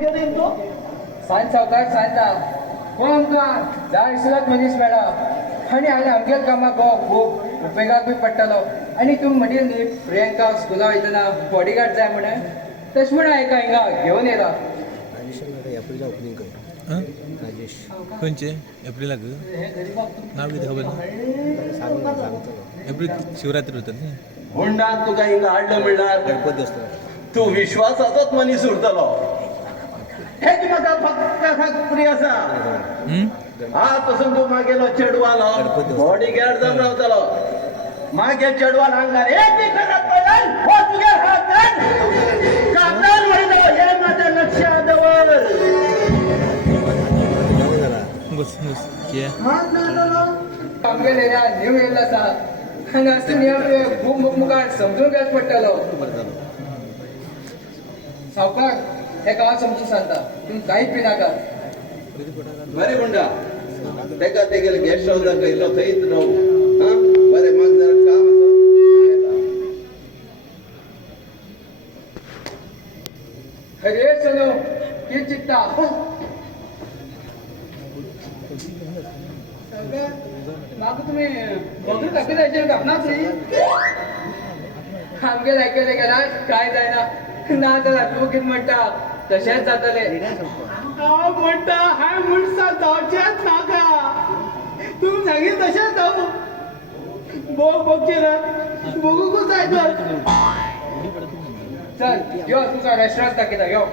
सांज सावकार सांगता हो आमकां जाय आशिल्लोच मनीस मेळ्ळा आनी हांवें आमगेर कामाक गो खूब उपेगाकूय पडटलो आनी तुमी म्हणिल्लें न्ही प्रियंका स्कुला वयतना बॉडीगार्ड जाय म्हणून तशें म्हणून हांवें हिंगा घेवन येयला. एप्रिल ओपनिंग कर राजेश खंयचे एप्रिलाक नाव कितें खबर ना एप्रील शिवरात्री उरता न्ही हुंडान तुका हिंगा हाडलं म्हणल्यार गणपती असतो तूं विश्वासाचोच मनीस उरतलो. हेच म्हाका फक्त खात्री आसा. आज पासून तूं मागेलो चेडवालो बॉडी गार्ड जावन रावतलो. मागे चेडवान हांगा एक बी करत पडल्यार हो तुगे हात कातरान वयलो हे म्हाजें लक्षांत दवर. बस बस कितें आमगेर एरिया न्यू येयल्लो आसा आनी असले नियम खूब मुखार समजून घेवचो पडटलो. सावकार हेका हांव समजून सांगता तुमी कांयच भिनाका. बरें म्हणटा तेका तेगेले गेस्ट हाऊस दाखयलो थंयच रावू. हा बरें म्हाका जरा काम आसा. अरे चलो कितें चिंतता म्हाका तुमी बकरी दाखयताचे घालनात न्ही. आमगे आयकले गेल्यार कांय जायना ना जाल्यार तूं कितें म्हणटा तशेंच जातलें. हांव म्हणटा हांव म्हणटा जावचेंच नाका. तुमी सांगिल्लें तशेंच जावं. बघूंकूच जाय तर. चल यो तुका रेस्टॉरंट दाखयता यो.